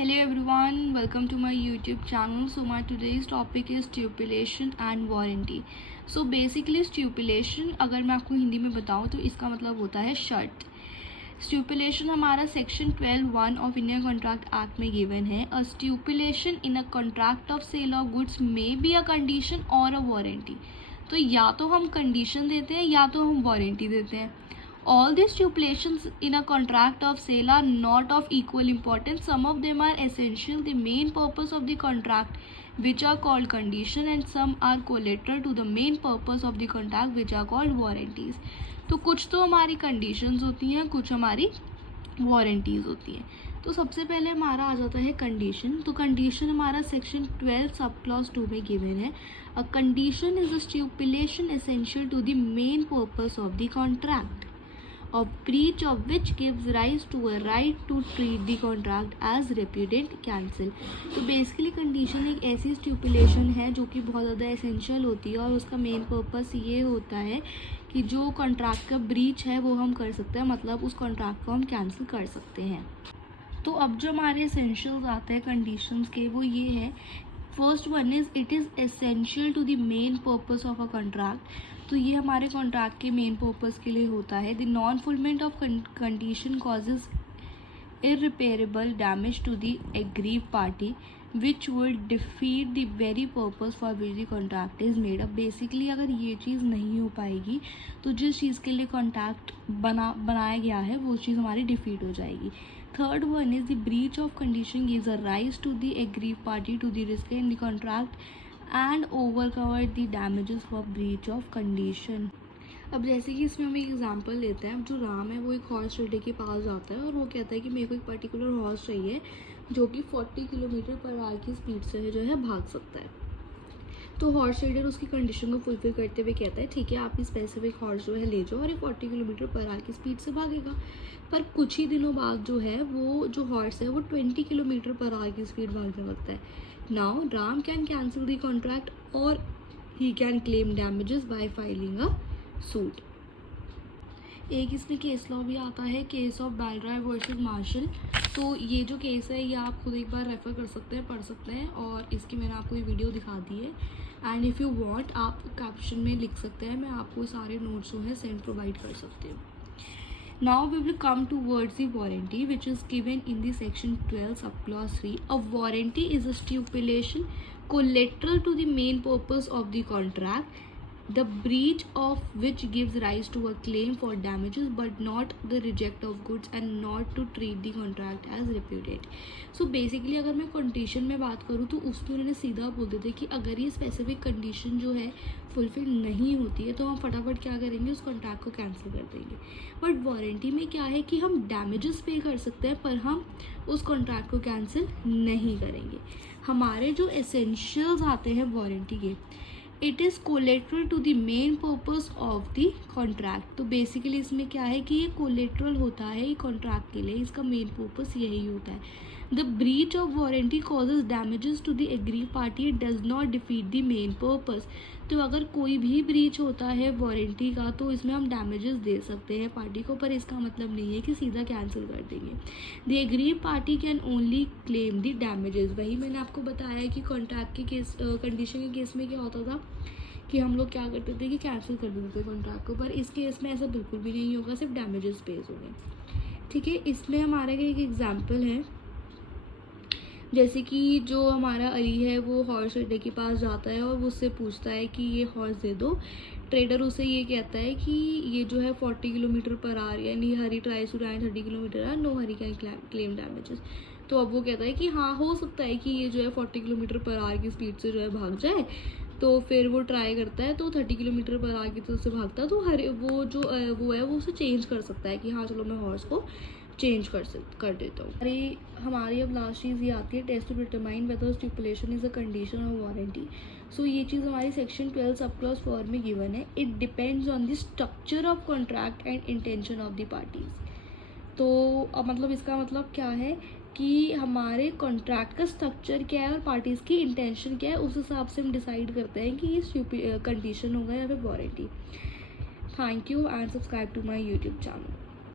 Hello everyone, welcome to my YouTube channel. So my today's topic is stipulation and warranty. So basically stipulation अगर मैं आपको हिंदी में बताऊँ तो इसका मतलब होता है शर्त. स्टिपुलेशन हमारा section 12(1) of Indian contract act में गिवन है. A stipulation in a contract of sale of goods may be a condition और अ वारंटी. तो या तो हम कंडीशन देते हैं या तो हम वारंटी देते हैं. All the stipulations in a contract of sale are not of equal importance. Some of them are essential, the main purpose of the contract, which are called condition, and some are collateral to the main purpose of the contract, which are called warranties. तो कुछ तो हमारी conditions होती हैं, कुछ हमारी warranties होती हैं. तो सबसे पहले हमारा आ जाता है कंडीशन. तो कंडीशन हमारा सेक्शन 12 सब क्लॉज 2 में गिवन है. A condition is a stipulation essential to the main purpose of the contract, of breach of which gives rise to a right to treat the contract as repudiant cancel. तो basically condition एक ऐसी stipulation है जो कि बहुत ज़्यादा essential होती है और उसका मेन पर्पस ये होता है कि जो कॉन्ट्रैक्ट का ब्रीच है वो हम कर सकते हैं, मतलब उस कॉन्ट्रैक्ट को हम कैंसिल कर सकते हैं. तो अब जो हमारे एसेंशियल्स आते हैं कंडीशंस के वो ये है. First one is it is essential to the main purpose of a contract. तो ये हमारे कॉन्ट्रैक्ट के मेन पर्पस के लिए होता है. The non fulfilment of condition causes irreparable damage to the aggrieved party which will defeat the very purpose for which the contract is made up. Basically अगर ये चीज़ नहीं हो पाएगी तो जिस चीज़ के लिए कॉन्ट्रैक्ट बनाया गया है वो चीज़ हमारी डिफीट हो जाएगी. Third one is the breach of condition gives a rise to the aggrieved party to the risk in the contract and overcover the damages for breach of condition. अब जैसे कि इसमें हम एक एग्जांपल लेते हैं. अब जो राम है वो एक हॉर्स ट्रेडर के पास जाता है और वो कहता है कि मेरे को एक पर्टिकुलर हॉर्स चाहिए जो कि 40 किलोमीटर पर आवर की स्पीड से जो है भाग सकता है. तो हॉर्स ट्रेडर उसकी कंडीशन को फुलफिल करते हुए कहता है ठीक है आप इस स्पेसिफिक हॉर्स जो है ले जाओ और ये 40 किलोमीटर पर आवर की स्पीड से भागेगा. पर कुछ ही दिनों बाद जो है वो जो हॉर्स है वो 20 किलोमीटर पर आवर की स्पीड भागने लगता है. Now Ram can cancel the contract और he can claim damages by filing a suit. एक इसमें केस लॉ भी आता है, case of Belroy versus Marshall. तो ये जो केस है ये आप खुद एक बार रेफ़र कर सकते हैं, पढ़ सकते हैं और इसकी मैंने आपको ये वीडियो दिखा दी है. एंड इफ़ यू वांट आप कैप्शन में लिख सकते हैं, मैं आपको सारे नोट्स जो है सेंड प्रोवाइड कर सकती हूँ. Now we will come towards the warranty which is given in the section 12 subclause 3. A warranty is a stipulation collateral to the main purpose of the contract, the breach of which gives rise to a claim for damages but not the reject of goods and not to treat the contract as repudiant. So basically अगर मैं condition में बात करूँ तो उसमें उन्होंने सीधा बोल देते हैं कि अगर ये स्पेसिफिक कंडीशन जो है फुलफिल नहीं होती है तो हम फटाफट क्या करेंगे, उस कॉन्ट्रैक्ट को कैंसिल कर देंगे. बट वारंटी में क्या है कि हम डैमेजेस पे कर सकते हैं पर हम उस कॉन्ट्रैक्ट को कैंसिल नहीं करेंगे. हमारे जो एसेंशियल्स आते हैं वारंटी के, it is collateral to the main purpose of the contract. तो बेसिकली इसमें क्या है कि ये कोलेट्रल होता है ये कॉन्ट्रैक्ट के लिए, इसका मेन पर्पस यही होता है. The breach of warranty causes damages to the aggrieved party, it does not defeat the main purpose. तो अगर कोई भी ब्रीच होता है वारंटी का तो इसमें हम डैमेजेस दे सकते हैं पार्टी को, पर इसका मतलब नहीं है कि सीधा कैंसिल कर देंगे. The aggrieved party can only claim the damages. वही मैंने आपको बताया है कि कॉन्ट्रैक्ट के केस कंडीशन के केस में क्या होता था कि हम लोग क्या करते थे कि कैंसिल कर देते थे कॉन्ट्रैक्ट को, पर इस केस में ऐसा बिल्कुल भी नहीं होगा, सिर्फ डैमेजेस पेज होंगे. ठीक है, इसमें हमारे एक एग्जाम्पल है. जैसे कि जो हमारा अली है वो हॉर्स ट्रेडर के पास जाता है और वो उससे पूछता है कि ये हॉर्स दे दो. ट्रेडर उसे ये कहता है कि ये जो है 40 किलोमीटर पर आवर यानी Hari tries to ride 30 kilometre hour, no Hari can claim damages. तो अब वो कहता है कि हाँ हो सकता है कि ये जो है 40 किलोमीटर पर आवर की स्पीड से जो है भाग जाए. तो फिर वो ट्राई करता है तो 30 किलोमीटर पर आवर की तो उससे भागता है. तो हर वो जो वो है वो उसे चेंज कर सकता है कि हाँ चलो मैं हॉर्स को चेंज कर देता हूँ. हमारी अब लास्ट चीज़ ये आती है test to determine whether stipulation is a condition of warranty. So ये चीज़ हमारी सेक्शन 12 सब क्लॉज 4 में गिवन है. It depends on the structure of contract and intention of the parties. तो अब मतलब इसका मतलब क्या है कि हमारे कॉन्ट्रैक्ट का स्ट्रक्चर क्या है और पार्टीज़ की इंटेंशन क्या है, उस हिसाब से हम डिसाइड करते हैं कि ये कंडीशन होगा या फिर warranty. Thank you and subscribe to my YouTube channel.